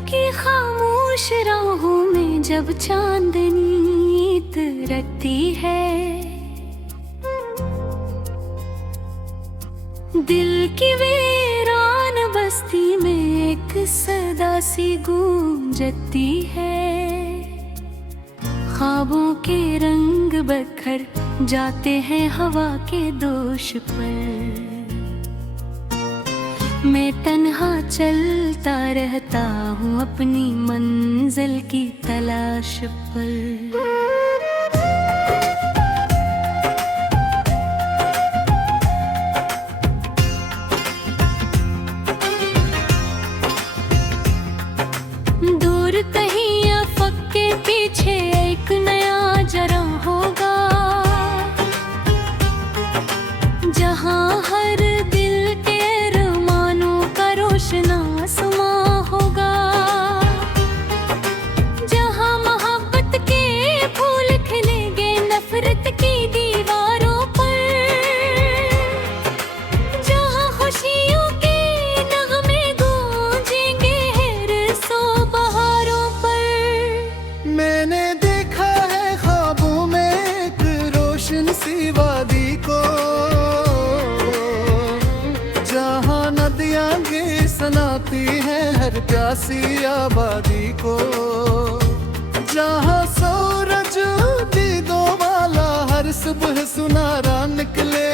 की खामोश राहों में जब चांदनी तरकती है, दिल की वीरान बस्ती में एक सदा सी गूंजती है। ख्वाबों के रंग बखर जाते हैं हवा के दोष पर, मैं तन्हा चलता रहता हूँ अपनी मंजिल की तलाश पर। दूर कहीं अफक के पीछे एक नया जरा होगा, जहाँ हर दिल के अरमानों का रोशना समा होगा, जहाँ मोहब्बत के फूल खिलेंगे नफरत की दीवारों पर, जहाँ खुशियों के नगमे गूंजेंगे हिर्सों बहारों पर। मैंने देखा है ख्वाबों में एक रोशन सी वादी को, जहाँ नदियाँ गे सनाती हैं हर प्यासी आबादी को, जहाँ सूरज दीदों वाला हर सुबह सुनारा निकले,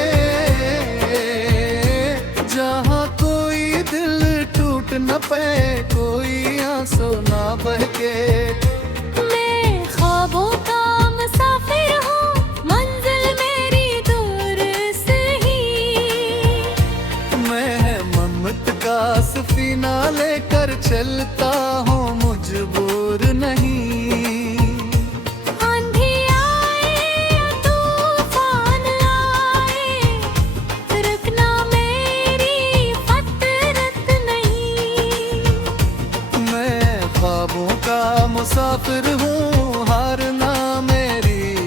जहाँ कोई दिल टूट न पाए कोई आंसू ना बहके। मैं ख्वाबों का मुसाफिर हूँ, मंजिल मेरी दूर से ही, मैं ममत का सफीना लेकर चलता हूँ मजबूर नहीं। आंधी आए या तूफान आए, रुकना मेरी फितरत नहीं। मैं ख्वाबों का मुसाफिर हूँ, हारना मेरी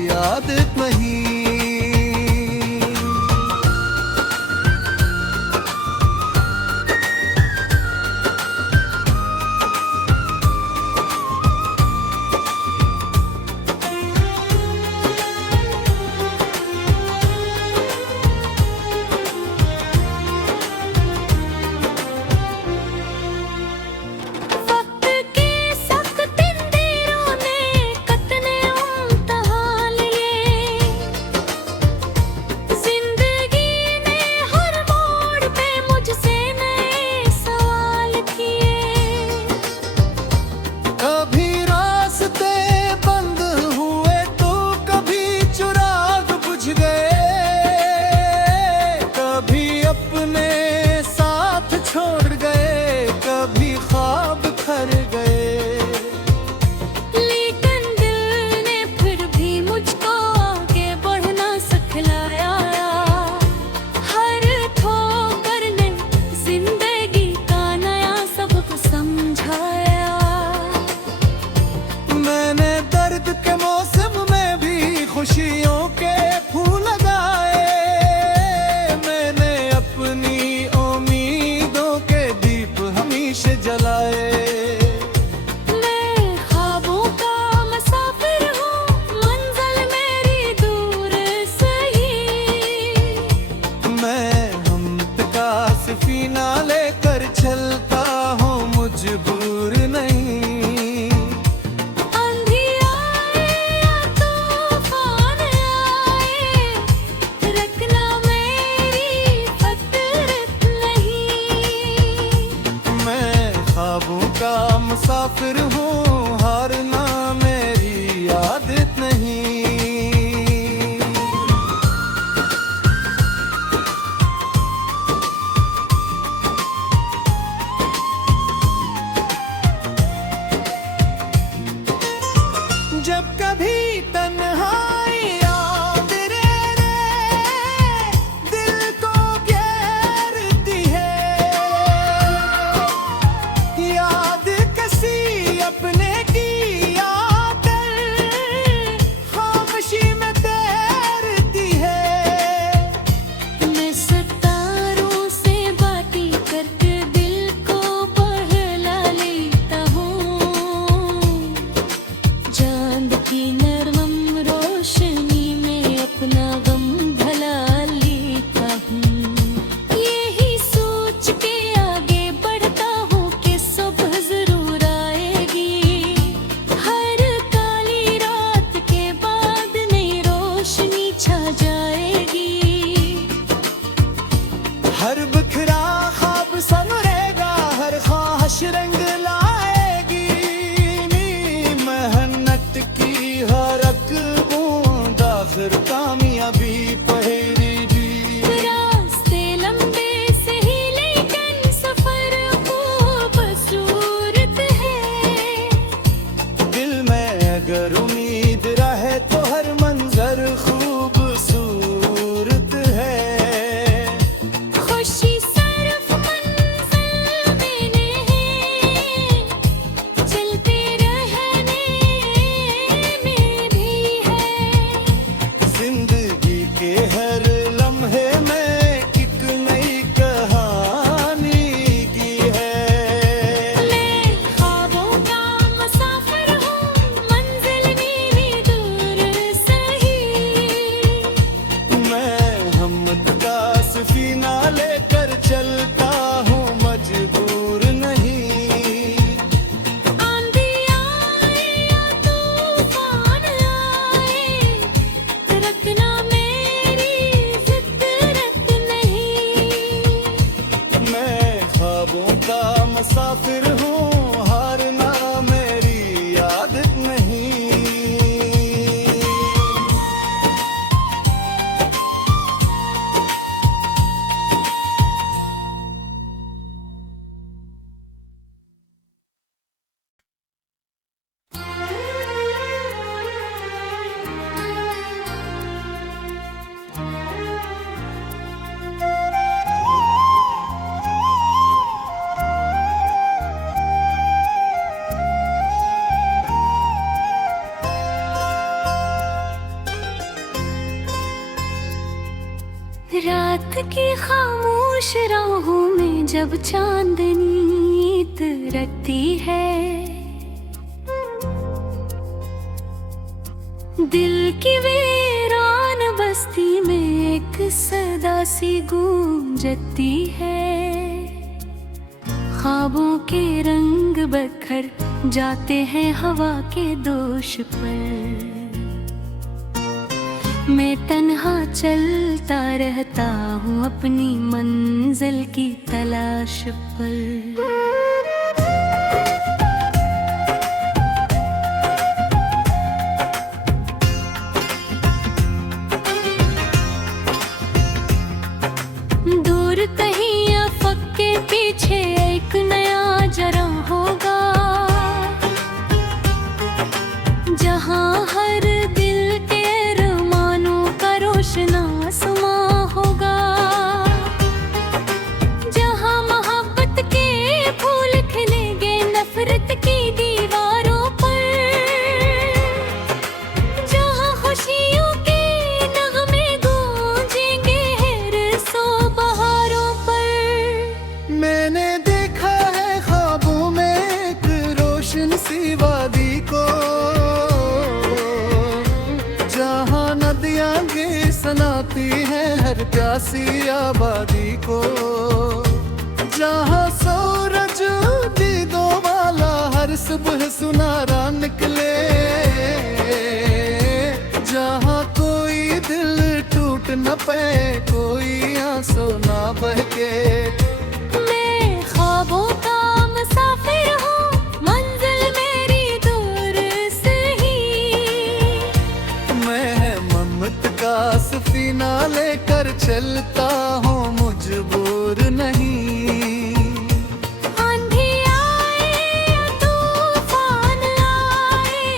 छा जाएगी। हर बिखरा ख्वाब संवरेगा, हर ख्वाहिश रंग लाएगी। मेहनत की हर एक बूंद आखिर कामयाबी पहेरेगी। रास्ते लंबे सही लेकिन सफर खूबसूरत है। दिल में अगर उम्मीद रहे तो हर मंजर खूबसूरत है। खुशी सिर्फ मंजिल में नहीं, चलते रहने में भी है। जिंदगी के हर लम्हे में एक नई कहानी की है। मैं ख्वाबों का मुसाफिर हूँ, मंजिल नीवी दूर सही। मैं हिम्मत का सफीना लेकर चलता हूँ, मजबूर नहीं। आंधी आए या तूफान आए, रखना मेरी जिद रख नहीं। मैं ख्वाबों का मुसाफिर हूँ, हारना मेरी आदत नहीं। रात की खामोश राहों में जब चांदनी तरकती है, दिल की वीरान बस्ती में एक सदा सी गूंजती है। ख्वाबों के रंग बखर जाते हैं हवा के दोष पर। मैं तन्हा चलता रहता हूँ अपनी मंजिल की तलाश पर। दूर कहीं अफक के पीछे एक नया जरा होगा, जहाँ हर दिल के अरमानों का रोशन आसमां होगा। जहाँ मोहब्बत के फूल खिलेंगे नफरत की दीवारों पर। जहाँ खुशियों के नगमे गूंजेंगे हिर्सों बहारों पर। मैंने देखा है ख्वाबों में एक रोशन सी वादी को, जहाँ नदियाँ गे सनाती हैं हर प्यासी आबादी को। जहाँ सूरज दीदों वाला हर सुबह सुनारा निकले। जहाँ कोई दिल टूट न पाए, कोई आंसू ना बहके। मैं ख्वाबों का मुसाफिर हूँ, मंजिल मेरी दूर सही। मैं ममत का सफीना लेकर चलता हूँ, मजबूर नहीं। आंधी आए या तूफान आए,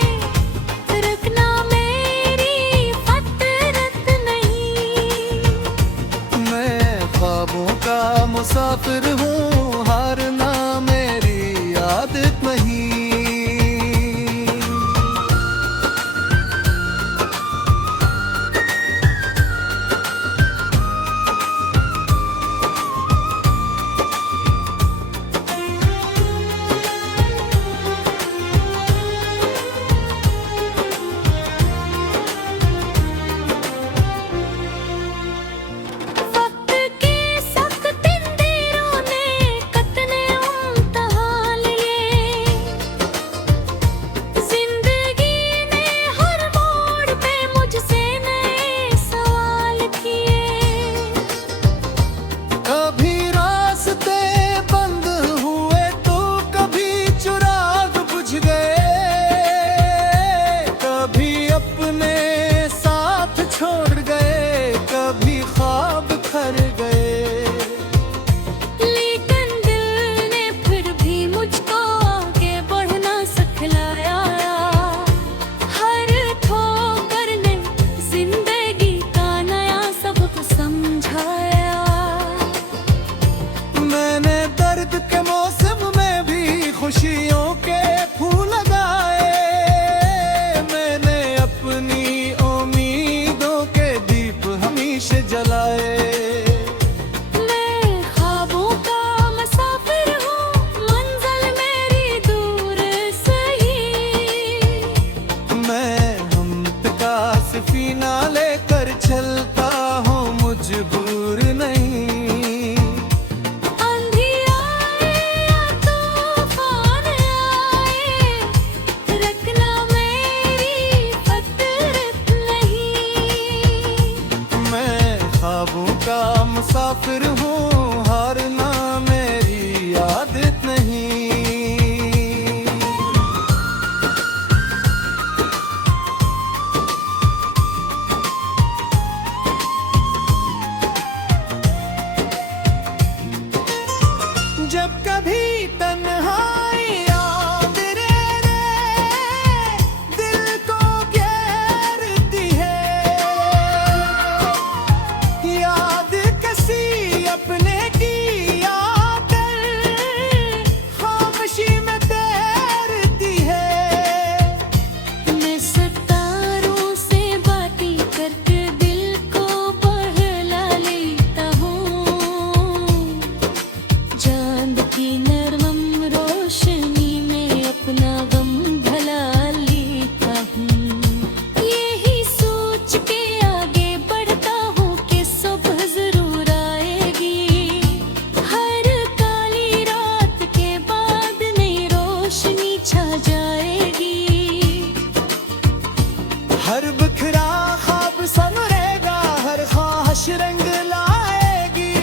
रखना मेरी फतरत नहीं। मैं ख्वाबों का मुसाफिर हूँ, हारना मेरी आदत नहीं। का मुसाफिर हूँ, हारना मेरी आदत नहीं। जब कभी तन्हाई याद रे दिल को घेरती है, याद किसी अपने की आकर खामोशी में तैरती है। मैं सितारों से बातें करके दिल को बहला लेता हूँ, चांद की नरम रोशनी में अपना गम भला लेता हूँ। यही सोच के आगे बढ़ता हूँ कि सुबह जरूर आएगी, हर काली रात के बाद नई रोशनी छा जाएगी। हर बिखरा ख्वाब संवरेगा, हर ख्वाहिश रंग लाएगी।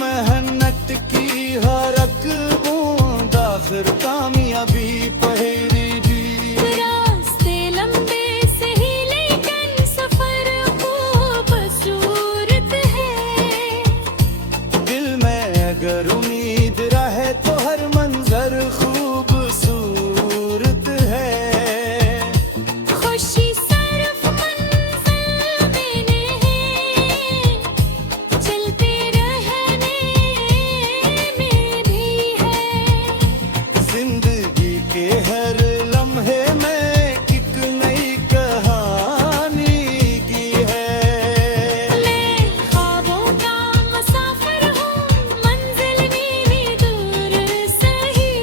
मेहनत की हर एक बूंद आखिर कामयाबी पहेरेगी। रास्ते लंबे सही लेकिन सफर खूबसूरत है। दिल में अगर उम्मीद रहे तो हर मंजर खूबसूरत है। खुशी सिर्फ मंजिल में नहीं, चलते रहने में भी है। जिंदगी के हर लम्हे में एक नई कहानी की है। मैं ख्वाबों का मुसाफिर हूँ, मंजिल मेरी दूर सही।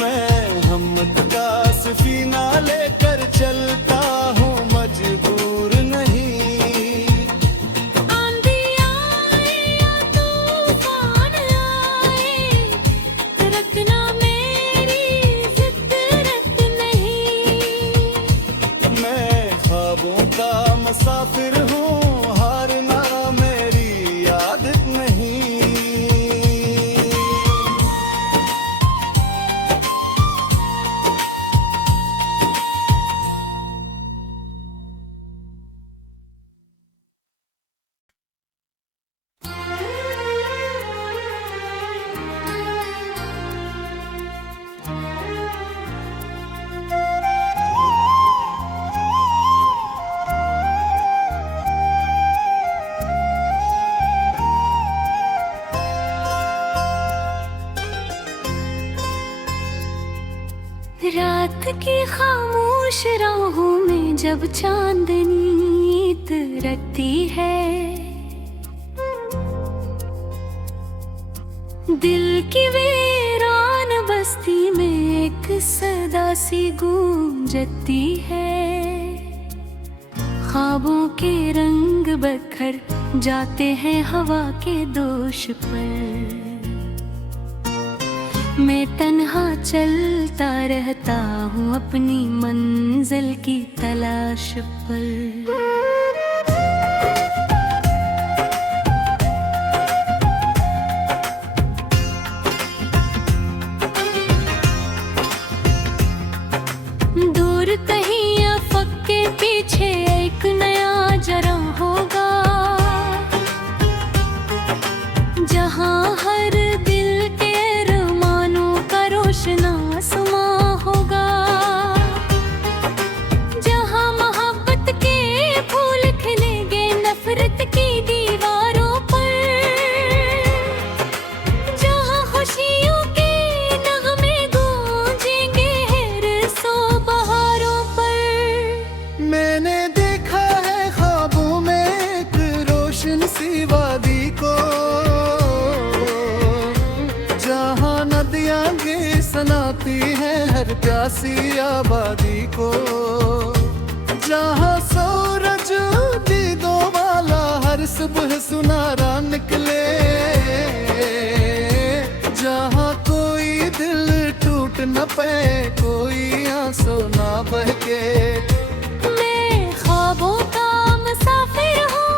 मैं हिम्मत का सफीना लेकर चलता हूँ, मजबूर नहीं। आंधी आए या तूफान आए, रखना मेरी फितरत नहीं। मैं ख्वाबों का मुसाफिर हूँ, हारना मेरी आदत नहीं। रात की खामोश राहों में जब चांदनी तरकती है, दिल की वीरान बस्ती में एक सदा सी गूंजती है। ख्वाबों के रंग बखर जाते हैं हवा के दोष पर, मैं तन्हा चलता रहता हूँ अपनी मंजिल की तलाश पर। दूर कहीं अफक के पीछे एक नया जरा होगा, जहाँ हर दिल के अरमानों का रोशना समा होगा, जहाँ मोहब्बत के फूल खिलेंगे नफरत की दीवारों पर, जहाँ खुशियों के नगमे गूंजेंगे हिर्सों बहारों पर। मैंने देखा है ख्वाबों में एक रोशन सी वादी को, जहाँ नदियाँ गे सनाती हैं हर प्यासी आबादी को, जहाँ सूरज दीदों वाला हर सुबह सुनारा निकले, जहाँ कोई दिल टूट न पाए, कोई आंसू ना बहके। मैं ख्वाबों का मुसाफिर हूँ,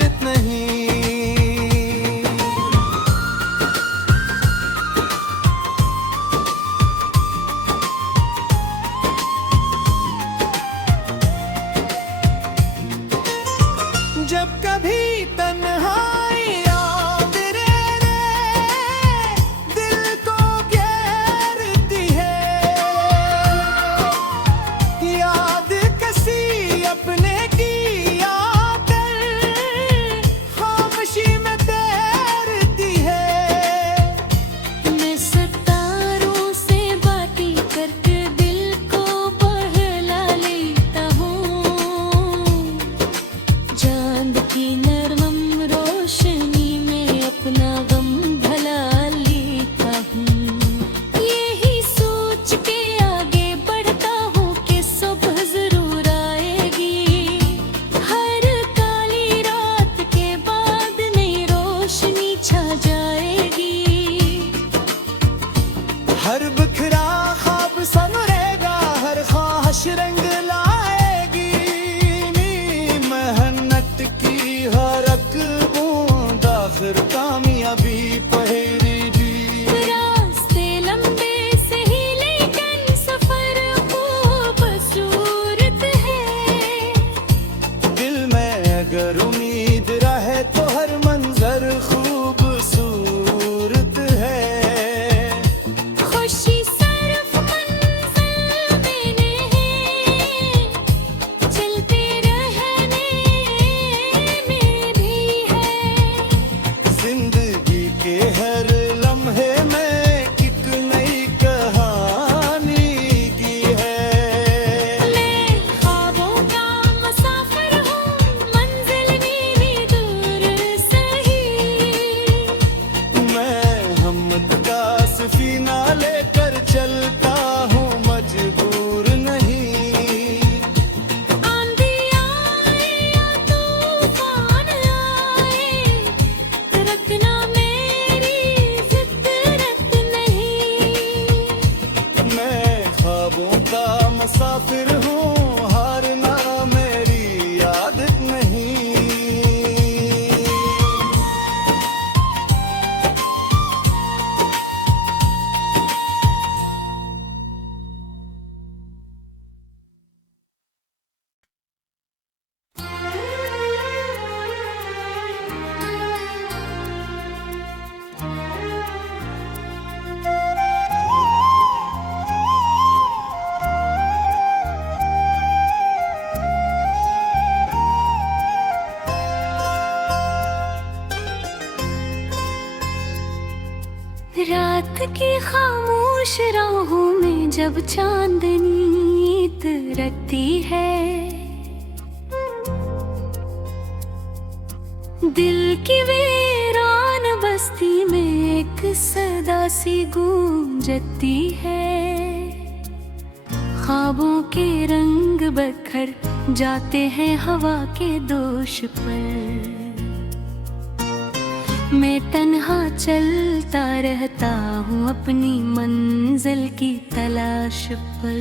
आदत नहीं। जब कभी तन्हाई याद रे दिल को घेरती है, याद किसी अपने की आकर खामोशी में तैरती है। मैं सितारों से बातें करके दिल को बहला लेता हूँ, चांद की नरम रोशनी में अपना गम भला लेता हूँ। यही सोच के आगे बढ़ता हूँ कि सुबह जरूर आएगी, हर काली रात के बाद नई रोशनी छा जाएगी। हर बिखरा ख्वाब संवरेगा, हर ख्वाहिश रंग लाएगी। मेहनत की हर एक बूंद आखिर कामयाबी पहेरेगी। रास्ते लंबे सही लेकिन सफर खूबसूरत है। दिल में अगर उम्मीद रहे तो हर मंजर खूबसूरत है। खुशी सिर्फ मंजिल में नहीं, चलते रहने में भी है। जिंदगी के हर लम्हे में एक नई कहानी की है। मैं ख्वाबों का मुसाफिर हूँ, मंजिल नीवी दूर सही। मैं हिम्मत का सफीना लेकर चलता हूँ, मजबूर नहीं। आंधी आए या तूफान आए, रखना मेरी फितरत नहीं। मैं ख्वाबों का मुसाफिर हूँ, हारना मेरी आदत नहीं। रात की खामोश राहों में जब चांदनी तरकती है, दिल की वीरान बस्ती में एक सदा सी गूंजती है। ख्वाबों के रंग बखर जाते हैं हवा के दोष पर। मैं तन्हा चलता रहता हूँ अपनी मंजिल की तलाश पर।